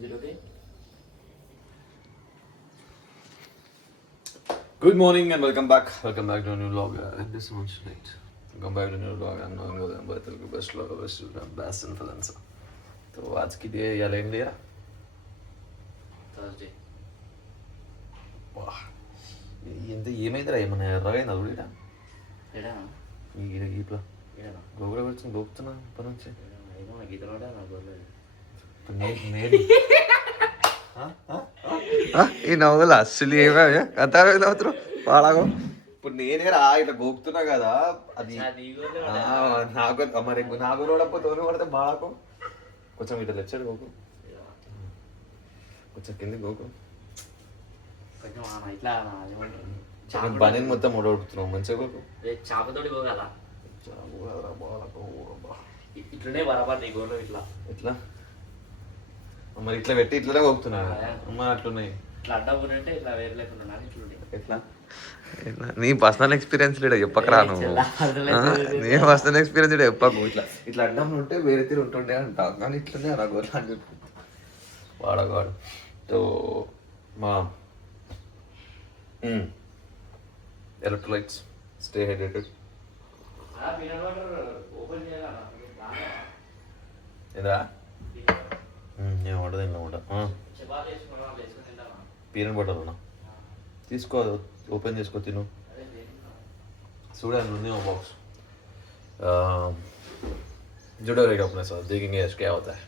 Is it okay? Good morning and welcome back. Welcome back to a new vlog. This much night. Welcome back to a new vlog. I'm knowing what I'm about to best vlog, best influencer. तो आज की day या लेन day Thursday. वाह ये ఏమైందిరా ఏమన్నా ఎర్రగైందా చూడరా ఎడా ఇట్లా ఎడా గోగుల వచ్చి గోపుతున్నా పని వచ్చి ఏమో నాకు ఈత కూడా నాకు గొర్రెలు. ఈ నవ్వులు అస్సలు ఏమే కథ నవ్వుతారు పాడగో ఇప్పుడు నేనే రా ఇట్లా గోపుతున్నా కదా అది అది గొర్రెలు నాకు మరి నాకు రోడప్ప తోని పడితే బాడకు కొంచెం ఇట్లా తెచ్చాడు గోకు కొంచెం కింది గోకు కొంచెం ఇట్లా ఏమంటారు బనీ మొత్తం ఓడగొడుతున్నావు మంచిగా గోకు చాపతోటి పోగల ఇట్లనే బరాబర్ నీ గొర్రెలు ఇట్లా ఎట్లా మరి ఇట్లా పెట్టి ఇట్లనే గోపుతున్నా అమ్మ అట్లున్నాయి ఇట్లా అడ్డా పోనంటే ఇట్లా వేరే లేకుండా ఇట్లుండే ఎట్లా నీ పర్సనల్ ఎక్స్పీరియన్స్ లేడా చెప్పకరా నువ్వు నీ పర్సనల్ ఎక్స్పీరియన్స్ లేడా చెప్పకు ఇట్లా ఇట్లా అడ్డం ఉంటే వేరే తీరు ఉంటుండే అంటావు కానీ ఇట్లనే అలా గోర్లు అని చెప్పి వాడగాడు సో మా ఎలక్ట్రోలైట్స్ స్టే హైడ్రేటెడ్ ఏదా ఏం ఉండదు ఇంకా ఉండ పీనట్ బటర్ ఉన్నా తీసుకో ఓపెన్ చేసుకో తిను చూడండి ఉంది బాక్स जुड़े रहिएगा अपने साथ देखेंगे आज क्या होता है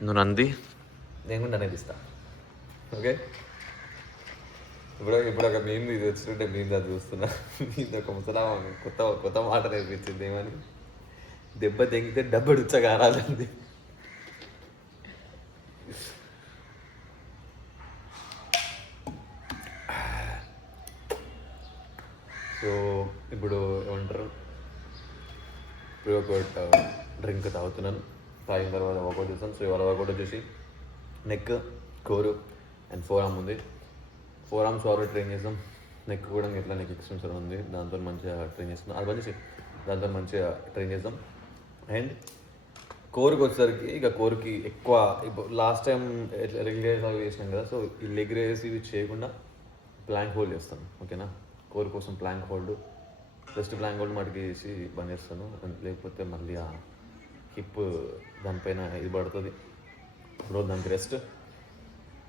నువ్వు నంది నేను కూడా నన్నే తీస్తా ఓకే ఇప్పుడు ఒక మేము ఇది వచ్చినట్టే మేము అది చూస్తున్నా ఇది ఒక ముసలా కొత్త కొత్త మాట నేర్పించింది ఏమని దెబ్బ తెగితే డబ్బడుచ్చగా రాదండి సో ఇప్పుడు ఏమంటారు ఇప్పుడు ఒక డ్రింక్ తాగుతున్నాను తాగిన తర్వాత వర్కౌట్ చేస్తాను సో ఇవాళ వర్కౌట్ వచ్చేసి neck core and four arm ఉంది ఫోర్ ఆర్మ్స్ ఆల్రెడీ ట్రైన్ చేస్తాం నెక్ కూడా ఇట్లా నెక్ ఎక్స్టెన్షన్ ఉంది దాంతో మంచిగా ట్రైన్ చేస్తున్నాం అది వచ్చేసి దాంతో మంచిగా ట్రైన్ చేస్తాం అండ్ కోర్కి వచ్చేసరికి ఇక కోర్కి ఎక్కువ ఇప్పుడు లాస్ట్ టైం రెగ్యులర్ అవి చేసినాం కదా సో ఈ లెగ్ రేస్ ఇవి చేయకుండా ప్లాంక్ హోల్డ్ చేస్తాను ఓకేనా కోర్ కోసం plank hold just plank hold మటుకు చేసి బంద్ చేస్తాను లేకపోతే మళ్ళీ ఆ హిప్ దానిపైన ఇది పడుతుంది ఇప్పుడు దానికి రెస్ట్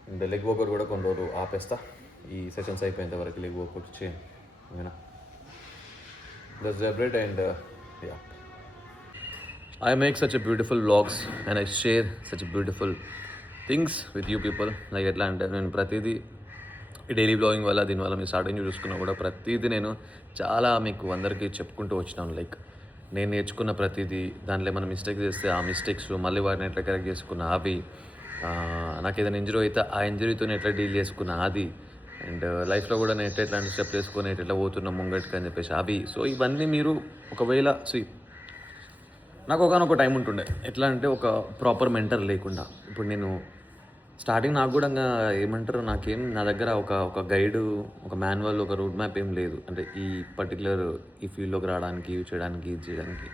అండ్ లెగ్ వర్కౌట్ కూడా కొన్ని రోజులు ఆపేస్తా ఈ సెషన్స్ అయిపోయేంత వరకు లెగ్ వర్కౌట్ చేయండి ఓకేనా that's separate and yeah I make such a beautiful vlogs and I share such a beautiful things with you people like ఎట్లా అంటే నేను ప్రతిదీ ఈ డైలీ బ్లాగింగ్ వల్ల దీనివల్ల మీరు స్టార్టింగ్ చూసుకున్నా కూడా ప్రతిదీ నేను చాలా మీకు అందరికీ చెప్పుకుంటూ వచ్చినాను లైక్ నేను నేర్చుకున్న ప్రతిదీ దాంట్లో ఏమైనా మిస్టేక్ చేస్తే ఆ మిస్టేక్స్ మళ్ళీ వాటిని ఎట్లా కరెక్ట్ చేసుకున్నా అవి నాకు ఏదైనా ఇంజరీ అయితే ఆ ఇంజరీతో ఎట్లా డీల్ చేసుకున్నా అది అండ్ లైఫ్లో కూడా నేను ఎట్లాంటి స్టెప్ వేసుకొని ఎట్లా పోతున్నా ముంగట్కి అని చెప్పేసి అవి సో ఇవన్నీ మీరు ఒకవేళ నాకు ఒకనొక టైం ఉంటుండే ఎట్లా అంటే ఒక ప్రాపర్ మెంటర్ లేకుండా ఇప్పుడు నేను స్టార్టింగ్ నాకు కూడా ఏమంటారు నాకేం నా దగ్గర ఒక గైడ్ ఒక మాన్యువల్ ఒక రూట్ మ్యాప్ ఏం లేదు అంటే ఈ పర్టికులర్ ఈ ఫీల్డ్లోకి రావడానికి ఇవి చేయడానికి ఇది చేయడానికి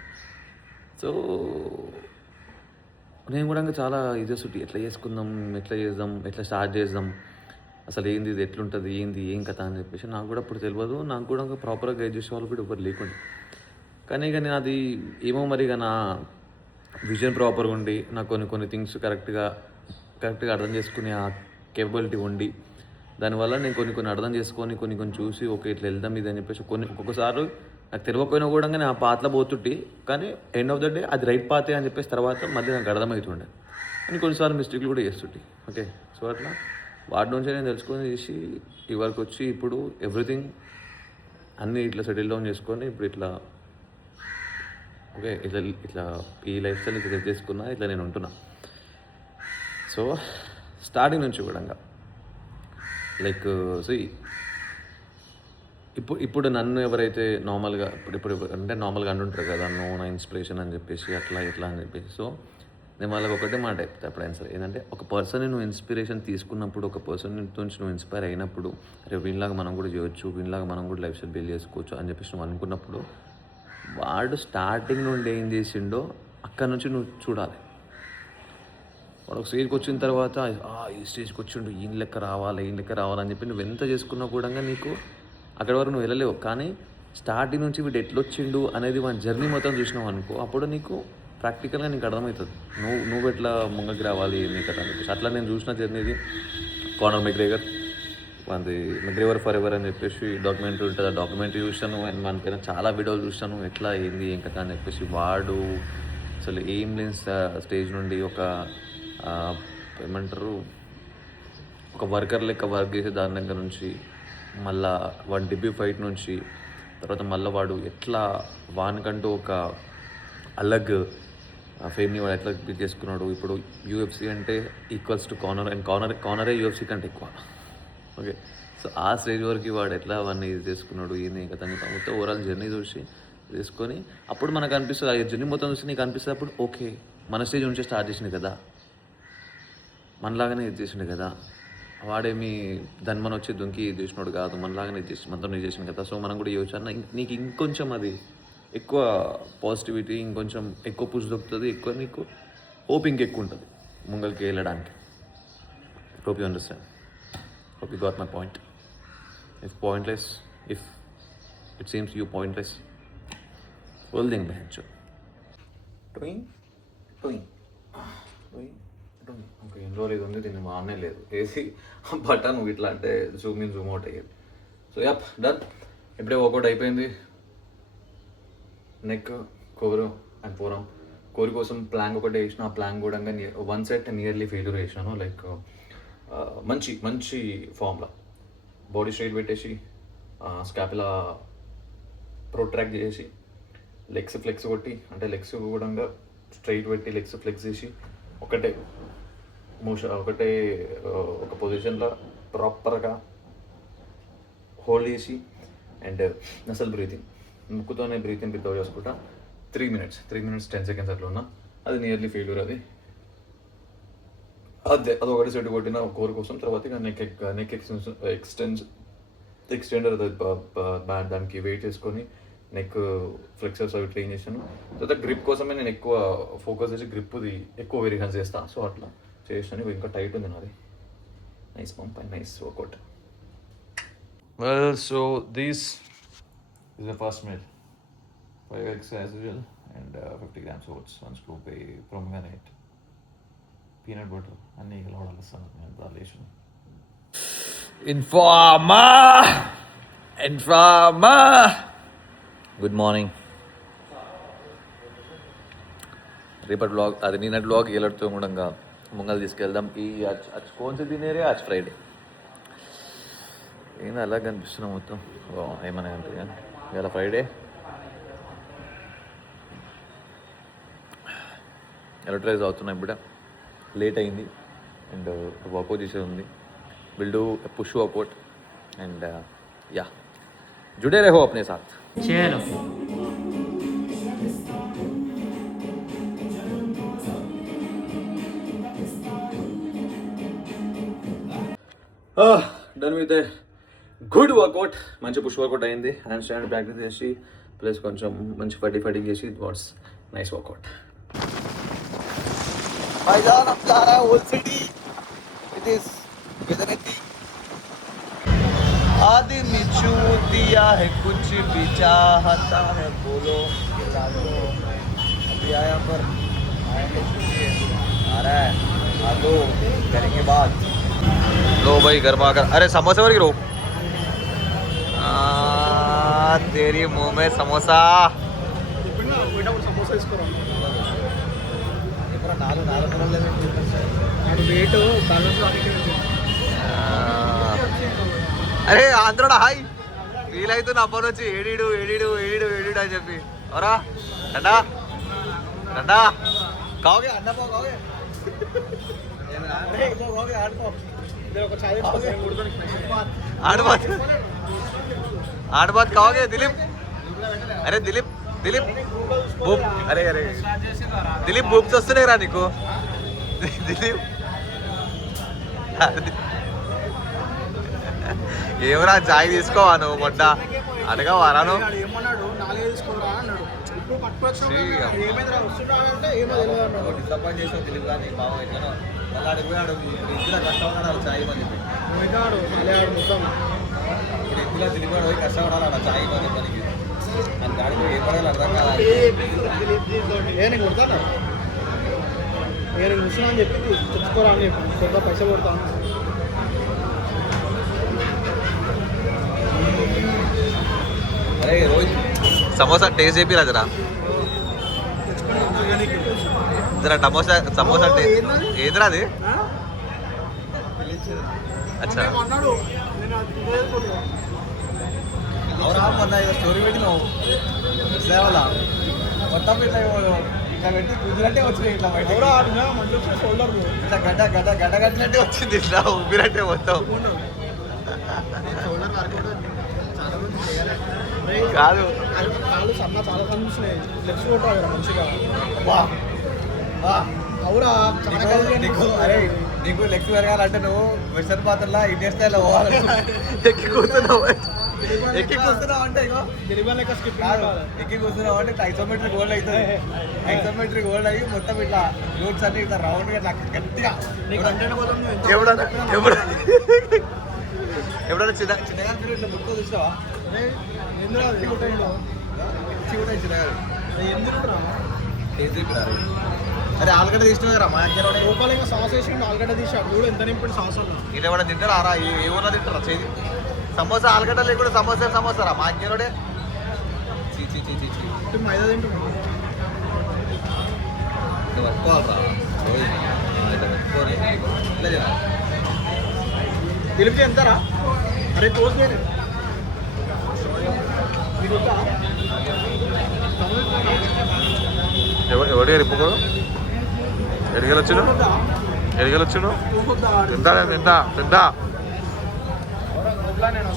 సో నేను కూడా చాలా ఇది వస్తుంది ఎట్లా చేసుకుందాం ఎట్లా చేద్దాం ఎట్లా స్టార్ట్ చేద్దాం అసలు ఏంది ఇది ఎట్లుంటుంది ఏంది ఏం కథ అని చెప్పేసి నాకు కూడా అప్పుడు తెలియదు నాకు కూడా ప్రాపర్గా గైడ్ చేసే వాళ్ళు కూడా ఎవరు లేకుండా కానీ ఇక నేను అది ఏమో మరి ఇక నా విజన్ ప్రాపర్గా ఉండి నాకు కొన్ని థింగ్స్ కరెక్ట్గా అర్థం చేసుకునే ఆ కేపబిలిటీ ఉండి దానివల్ల నేను కొన్ని అర్థం చేసుకొని కొన్ని చూసి ఓకే ఇట్లా వెళ్దాం ఇది అని చెప్పేసి ఒక్కొక్కసారి నాకు తెలియకపోయినా కూడా నేను ఆ పాత్రలో పోతుంటే కానీ ఎండ్ ఆఫ్ ద డే అది రైట్ పాతే అని చెప్పేసి తర్వాత మళ్ళీ నాకు అర్థమవుతుండే అని కొన్నిసార్లు మిస్టేక్లు కూడా చేస్తుంటే ఓకే సో అట్లా వాటి నుంచి నేను తెలుసుకొని చేసి ఈ వరకు వచ్చి ఇప్పుడు ఎవ్రీథింగ్ అన్నీ ఇట్లా సెటిల్ డౌన్ చేసుకొని ఇప్పుడు ఇట్లా ఓకే ఇట్లా ఈ లైఫ్ స్టైల్ ఇట్లా చేసుకున్నా ఇట్లా నేను ఉంటున్నా సో స్టార్టింగ్ నుంచి కూడా లైక్ సో ఇప్పుడు నన్ను ఎవరైతే నార్మల్గా ఇప్పుడు అంటే నార్మల్గా అంటుంటారు కదా నో నా ఇన్స్పిరేషన్ అని చెప్పేసి అట్లా ఇట్లా అని చెప్పేసి సో నేను వాళ్ళకి ఒకటే మాట చెప్తాను ఎప్పుడైనా సరే, ఏంటంటే ఒక పర్సన్ నువ్వు ఇన్స్పిరేషన్ తీసుకున్నప్పుడు, ఒక పర్సన్ నుంచి నువ్వు ఇన్స్పైర్ అయినప్పుడు, అరే వీళ్ళలాగా మనం కూడా చేయొచ్చు, వీళ్ళలాగా మనం కూడా లైఫ్ స్టైల్ బిల్డ్ చేసుకోవచ్చు అని చెప్పేసి నువ్వు అనుకున్నప్పుడు, వాడు స్టార్టింగ్ నుండి ఏం చేసిండో అక్కడ నుంచి నువ్వు చూడాలి. వాడు ఒక స్టేజ్కి వచ్చిన తర్వాత ఈ స్టేజ్కి వచ్చిండు, ఈయన లెక్క రావాలని చెప్పి నువ్వు ఎంత చేసుకున్నా కూడా నీకు అక్కడి వరకు నువ్వు వెళ్ళలేవు. కానీ స్టార్టింగ్ నుంచి వీడు ఎట్లొచ్చిండు అనేది మన జర్నీ మొత్తం చూసినావు అనుకో, అప్పుడు నీకు ప్రాక్టికల్గా నీకు అర్థమవుతుంది నువ్వు ఎట్లా ముంగకి రావాలి నీకు అట్లా చెప్పేసి. అట్లా నేను చూసిన జర్నీది కానర్ మెగ్రేగర్ మనది మెగ్రేగర్ ఫర్ ఎవర్ అని చెప్పేసి డాక్యుమెంటరీ ఉంటుంది. ఆ డాక్యుమెంటరీ చూసాను అండ్ మనకైనా చాలా వీడియోలు చూసాను ఎట్లా ఏంది ఏం కథ అని చెప్పేసి. వాడు అసలు ఏం లేని స్టేజ్ నుండి ఒక ఏమంటారు ఒక వర్కర్ లెక్క వర్క్ చేసే దాని దగ్గర నుంచి మళ్ళా వాడి డెబ్యూ ఫైట్ నుంచి తర్వాత మళ్ళీ వాడు ఎట్లా వానికంటూ ఒక అలగ్ ఫేమ్ని వాడు ఎట్లా పిక్ చేసుకున్నాడు. ఇప్పుడు యూఎఫ్సీ అంటే ఈక్వల్స్ టు కార్నర్ అండ్ కార్నరే యూఎఫ్సీ కంటే ఎక్కువ. ఓకే, సో ఆ స్టేజ్ వరకు వాడు ఎట్లా అవన్నీ ఇది చేసుకున్నాడు ఏంది కదా అని మొత్తం ఓవరాల్ జర్నీ చూసి చేసుకొని అప్పుడు మనకు అనిపిస్తుంది, ఆ జర్నీ మొత్తం చూసి నీకు అనిపిస్తుంది అప్పుడు ఓకే మన స్టేజ్ నుంచి స్టార్ట్ చేసింది కదా, మనలాగానే ఇది చేసిండు కదా, వాడేమి దాన్ని మనం వచ్చి దుంకి ఇది చేసినాడు కాదు, మనలాగానే ఇది చేసి మనతో ఇది చేసింది కదా, సో మనం కూడా చేయవచ్చు అన్న నీకు ఇంకొంచెం అది ఎక్కువ పాజిటివిటీ, ఇంకొంచెం ఎక్కువ పుష్ దొరుకుతుంది, ఎక్కువ నీకు హోప్ ఇంకెక్కువ ఉంటుంది ముంగల్కి వెళ్ళడానికి. Hope you understand, hope you got my point. If pointless, if it seems you pointless, holding batch towing towing towing. Okay, ఎన్ని రోజులు ఇది ఉంది, దీన్ని మానే లేదు వేసి బటన్ ఇట్లా అంటే జూమ్ ఇన్ జూమ్ అవుట్ అయ్యేది. So yup done. ఇప్పుడే వర్కౌట్ అయిపోయింది. Neck, core and forearm. కోరి కోసం ప్లాంక్ ఒకటి వేసిన, ఆ ప్లాంక్ కూడా వన్ సెట్ నియర్లీ ఫెయిల్యూర్ వేసినాను. లైక్ మంచి మంచి ఫామ్లో బాడీ స్ట్రైట్ పెట్టేసి స్కాపిలా ప్రొట్రాక్ట్ చేసి లెగ్స్ ఫ్లెక్స్ కొట్టి, అంటే లెగ్స్ కూడా స్ట్రైట్ పెట్టి లెగ్స్ ఫ్లెక్స్ చేసి ఒకటే ఒక పొజిషన్లో ప్రాపర్గా హోల్డ్ చేసి and nasal breathing, ముక్కుతోనే breathing prepare చేసుకుంటా 3 minutes 10 seconds అట్లా ఉన్నా. అది నియర్లీ ఫెయిల్యూర్. అది ఒకటి సెట్ కొట్టిన కోర్ కోసం. తర్వాత ఇక నెక్ ఎక్స్టెండర్ దానికి వెయిట్ చేసుకొని నెక్ ఫ్లెక్సర్స్ అవి ట్రైన్ చేశాను. తర్వాత గ్రిప్ కోసమే నేను ఎక్కువ ఫోకస్ చేసి గ్రిప్ది ఎక్కువ వేరియేషన్స్ చేస్తాను. సో అట్లా చేసాను. ఇంకా టైట్ ఉంది నాది. Nice pump and nice workout. Well, so this is the first meal. 5 eggs as usual and 50 grams oats, 1 scoop pomegranate, peanut butter and a lot of sun and relation. Informa. Good morning. రేపటి blog అది నిన్నటి blog వెళ్ళడుతూ ఉండగా ముంగల్ తీసుకెళ్దాం. ఈ కోన్సి తినేరే ఆజ్ Friday. ఏంది అలా కనిపిస్తున్నాం మొత్తం ఏమన్నా అంటే ఇవాళ ఫ్రైడే. ఎలక్ట్రైజ్ అవుతున్నాయి. ఇప్పుడు లేట్ అయింది అండ్ వర్కౌట్ చేసేది ఉంది. Will do push workout and yeah जुड़े रहो अपने साथ. चलो డన్ విత్ గుడ్ వర్కౌట్. మంచి పుష్ వర్కౌట్ అయింది. హ్యాండ్ స్టాండ్ ప్రాక్టీస్ చేసి ప్లస్ కొంచెం మంచి ఫటింగ్ చేసి ఇట్ వాట్స్ నైస్ వర్కౌట్. आदमी छू दिया है कुछ भी चाहता है बोलो अभी आया पर आ रहा है आ दो करेंगे बात. लो भाई घर में आकर अरे समोसे वर गिरो तेरी मुंह में समोसा అరే ఆంధ్రుడా హాయ్ ఫీల్ అవుతుంది అప్పటి నుంచి ఏడీడు ఏడీడు ఏడీడు ఏడీడు అని చెప్పి. అవరా రండా రండా కావుగే అన్న పో కావుగే आठ बात खाओगे दिलीप. अरे दिलीप దిలీప్ బూప్ అరే అరే దిలీప్ బూప్స్ వస్తున్నాయి రా నీకు దిలీప్ ఏమరా చాయ్ తీసుకోవా నువ్వు మొట్ట అడగవారా నువ్వు డిసప్పాయింట్ చేసిన దిలీప్ కానీ బాగా ఎట్లా మళ్ళీ అడిగిపోయాడు ఇప్పుడు ఇంట్లో కష్టపడాలి చాయ్ అని చెప్పి ఇప్పుడు ఇంట్లో దిలీప్ పోయి కష్టపడాలి అలా చాయ్ అని చెప్పడానికి అని గాడికి ఏ పడాలి అర్థం కాదు కూర్చున్నా అని చెప్పి తెచ్చుకోరా అని చెప్పి కొంత పైసలు కొడతాను అరే రోహిత్ సమోసా టేస్ట్ చెప్పి రాజరా జరా సమోసా ఏదిరా అది అచ్చా మొన్న స్టోరీ పెట్టినావు సేవల మొత్తం ఇట్లా ఇట్లా పెట్టి కుదిరంటే వచ్చినాయి ఇట్లా బయట ఇట్లా గడ్డ గడ్డ గడ్డ కట్టినట్టే వచ్చింది ఇట్లా ఉబ్బినట్టే మొత్తం కాదు కాళ్ళు సన్న చాలా కనిపిస్తున్నాయి లెగ్స్ కొట్టాలి కదా మంచిగా అవురా నీకు అరే నీకు లెగ్స్ పెరగాలంటే నువ్వు వెస్టర్న్ పాత్రలా ఇండియన్ స్టైల్లో పోవాలి ఎక్కి కూర్చున్నావు అంటే ఇగో ఎక్కి కూర్చున్నావు అంటే ఐసోమెట్రిక్ గోల్డ్ అవుతుంది ఐసోమెట్రిక్ గోల్డ్ అయ్యి మొత్తం ఇట్లా రూట్స్ అన్ని ఇట్లా రౌండ్గా ఇట్లా గట్టిగా ఎప్పుడైనా చిన్నగా మీరు ఇట్లా ముట్టుకో చూసావా అరే ఆలుగడ్డ తీసినావు కదా మా రూపాయలు ఇంకా సాస్ వేసి ఆలుగడ్డ తీసాడు కూడా ఎంత నింపండి సాస్ ఇది ఎవరైనా తింటారా రా ఏ ఊర్లో తింటారా చేది సమోసా ఆలుగడ్డ లేకుండా సమోసా రా మా అగ్గరోడే మైదా తింటున్నాం పట్టుకోవాలరా తెలిపి ఎంతరా అరే తోసి ఎవరు ఇప్పుడు ఎడిగెళ్ళొచ్చును ఎంత ఎంత ఎంత నేను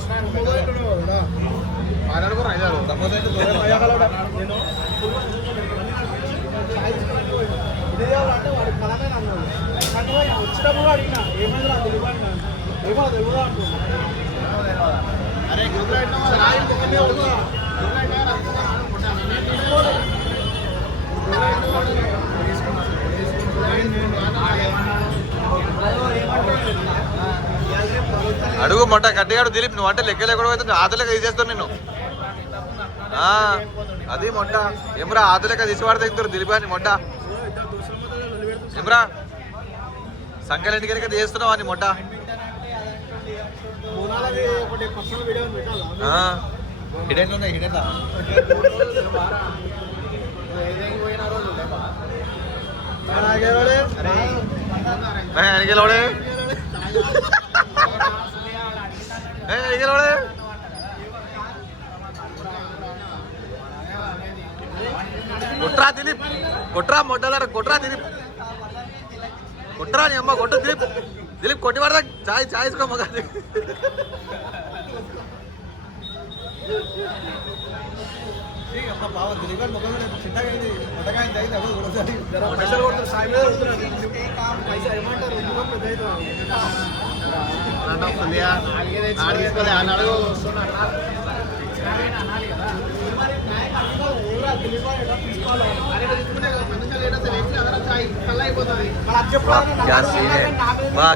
వచ్చినప్పుడు అడిగినా ఏమైనా తెలుగు ఏమో తెలుగు అరే అడుగు మొట్ట గట్టిగాడు దిలీప్ నువ్వు అంటే లెక్క లేకుండా అయితే ఆతలెక్క తీసేస్తాను నేను అది మొట్ట ఏమరా ఆతలెక్క తీసివాడితే ఇంటారు దిలీప్ అని మొట్ట ఏమరా సంఖ్యలు ఎన్నికలకి తీస్తున్నావు అని మొట్ట హిడెన్లు ఉన్నాయి హిడెన్లా ఎనికెళ్ళోడే ఎనికెళ్ళోడే కొట్రా దిలీప్ కొట్రా మొట్టలారా కొట్రా దిలీప్ కొట్రా నీ అమ్మ కొట్టు దిలీప్ దిలీప్ కొట్టి పడదా చాయ్ చాయ్సుకో మగ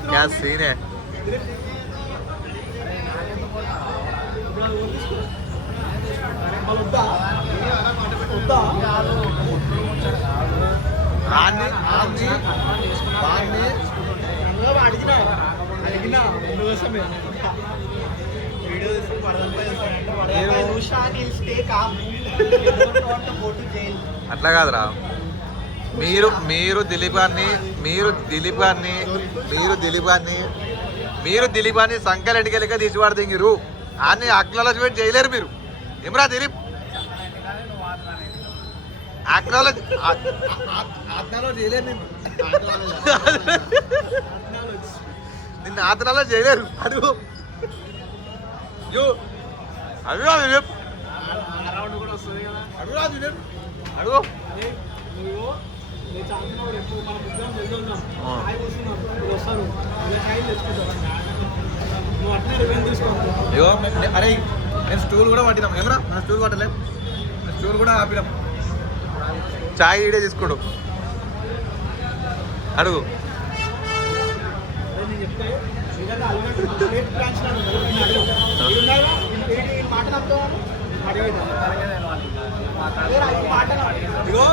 क्या सीन है అట్లా కాదురా మీరు దిలీపాన్ని సంఖ్యలు ఎడికెళ్ళక తీసివాడదింగిరు అని అక్నాలజ్ చేయలేరు మీరు ఏమరా దిలీప్ అక్నాలజ్ చేయలేరు నిన్ను ఆత్నాలజ్ చేయలేరు అడుగు అడుగు దిలీప్ అడుగురా దిలీప్. అడుగు అరే, నువ్వు నేను చాకున్నావు ఎప్పుడు మన ముగ్గురం వెళ్తున్నాం. హాయ్ కూర్చున్నాం. ఇప్పుడు వస్తారు. ఇలా ఛాయ్ తెచ్చుకుంటావు. నువ్వు అట్నే రివెంజ్ తీసుకోవాలి. ఇగో అరే నేను స్టూల్ కూడా పట్టినాం ఎవరా నా స్టూల్ పట్టలే స్టూల్ కూడా ఆపినాం చాయ్ ఈడే తీసుకోడు అడుగు నేను చెప్తే ఏదైనా అలవాటు స్టేట్ బ్రాంచ్ లో ఉంటాడు. నేను అడుగు. ఈడున్నాడా? ఈ మాటలు అర్థం ఇగో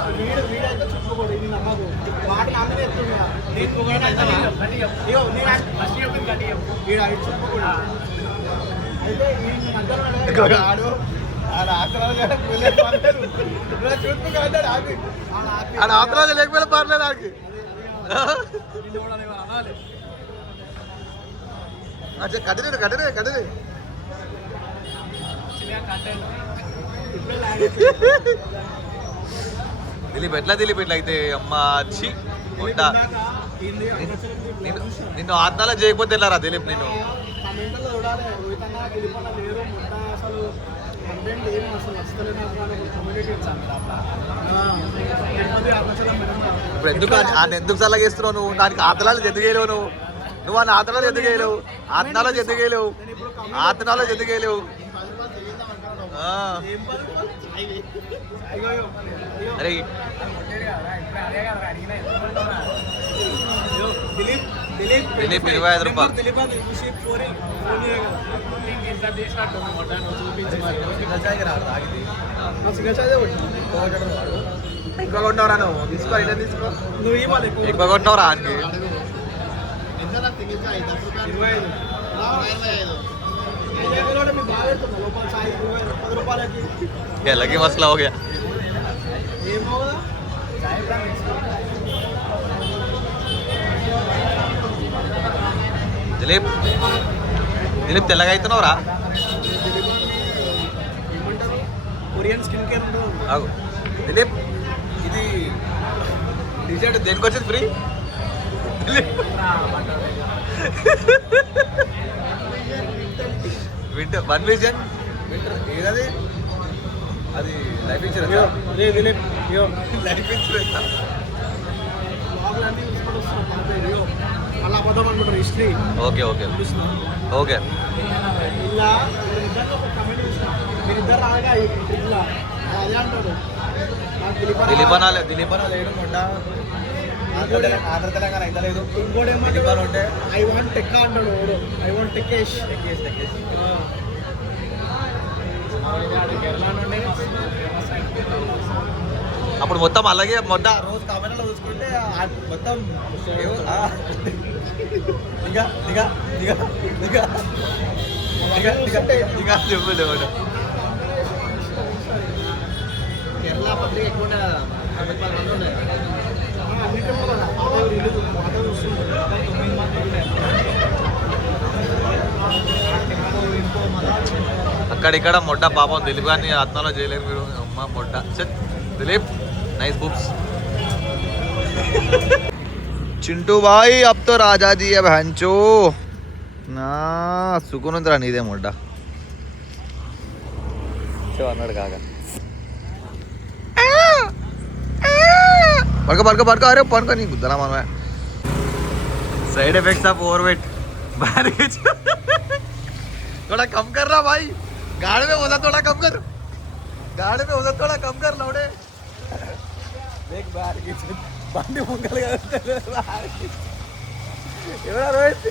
వీడైతే చెప్పుకోడు. ఇది నమ్మదు. మాటలు అందరూ చెప్తున్నా నేను ఇగో నేను వీడు అది చెప్పుకోడు. అయితే ఈ మధ్యలో ఆడు ఆడ ఆత్రాలు చూసుకుంటాడు ఆడ ఆత్రాలు లేకపోతే పర్లేదు ఆడికి కట్టలేదు కట్టలేదు కట్టలేదు దిలీప్ ఎట్లా దిలీప్ ఎట్లా అయితే అమ్మా వచ్చి మొట్ట నిన్ను ఆత్నాలో చేయకపోతే వెళ్ళారా దిలీప్ నిన్ను కమెంట్లో చూడాలి. రోహిత్ అన్న గెలిపన్న లేరు ముట్ట అసలు కంటెంట్ ఏం అసలు వస్తలేదు నాకు కమ్యూనిటీ ఇప్పుడు ఎందుకు ఆయన ఎందుకు సలహేస్తున్నావు నువ్వు దానికి ఆతనాలు ఎదుగేలేవు నువ్వు ఆ ఆతనాలు ఎదుగేలేవు ఆత్నాలో ఎదుగేలేవు ఆతనాలో ఎదుగేలేవు అరే దిలీప్ 25 రూపాయలు ఎక్కువ కొట్టినవరా నువ్వు తీసుకో ఇదే తీసుకో నువ్వు ఇవ్వాలి. ఎక్కువ కొట్టినవరా ఆయనకి మీకు బాగా పెడుతున్నా లోపల సాయి 10 రూపాయలకి లगी मसला हो गया ఏమో కదా. దిలీప్ దిలీప్ తెల్లగా అవుతున్నావురా ఏమంటారు కొరియన్ స్కిన్ కేర్ ఉంటుంది. ఆగు దిలీప్ ఇది టీషర్ట్ దేనికి వచ్చింది ఫ్రీ వింటర్ 1 విజన్ వింటర్ ఏదది అది లైఫ్ ఇన్సూరెన్స్ అదే దిలీప్ లైఫ్ ఇన్సూరెన్స్ బ్లాగ్లన్నీ తీసుకొని వస్తున్నాం. మళ్ళీ అబద్ధం అనుకుంటారు హిస్టరీ ఓకే ఓకే ఓకే ఇలా మీరిద్దరు ఒక కమెంట్ చూసిన మీరిద్దరు రాగా ఇలా అదే అంటాడు నాకు దిలీపన లేడు మొట్ట ఆంధ్ర తెలంగాణ అయితే లేదు ఇంకోటి ఏమంటాడు అంటే ఐ వాంట్ టెక్ అంటాడు ఎవడు ఐ వాంట్ టెక్కేష్ కేరళ నుండి అప్పుడు మొత్తం అలాగే మొట్ట రోజు కామెంట్లో చూసుకుంటే మొత్తం దిగా దిగా దిగా దిగా దిగా దిగా దిగా చెప్పలేదు కేరళ పబ్లిక్ ఎక్కువ ఉండే కదా అన్నింటిలో కదా పాట అక్కడిక్కడ మొట్ట పాపం దిలీప్ గారిని ఆత్మలో చేయలేరు మీరు అమ్మ మొట్ట దిలీప్ నైస్ బుక్స్ चिंटू भाई अब तो राजा जी है बहनचो ना सुकून तेरा नहीं दे मोटा అన్నాడు కాగా పడుకో అరే పడుకో నీ గుద్దలా మనమే साइड इफेक्ट्स ऑफ ओवरवेट बाहर थोड़ा कम कर रहा भाई गाड़ी में होता थोड़ा कम कर गाड़ी में होता थोड़ा कम कर लौड़े देख बाहर की బండి ముంగలు ఎవరా రోహిత్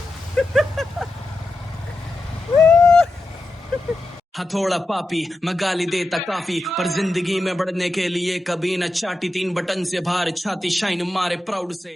हथौड़ा पापी मैं गाली देता काफी पर जिंदगी में बढ़ने के लिए कभी न चाटी 3 बटन से बाहर छाती शाइन मारे प्राउड से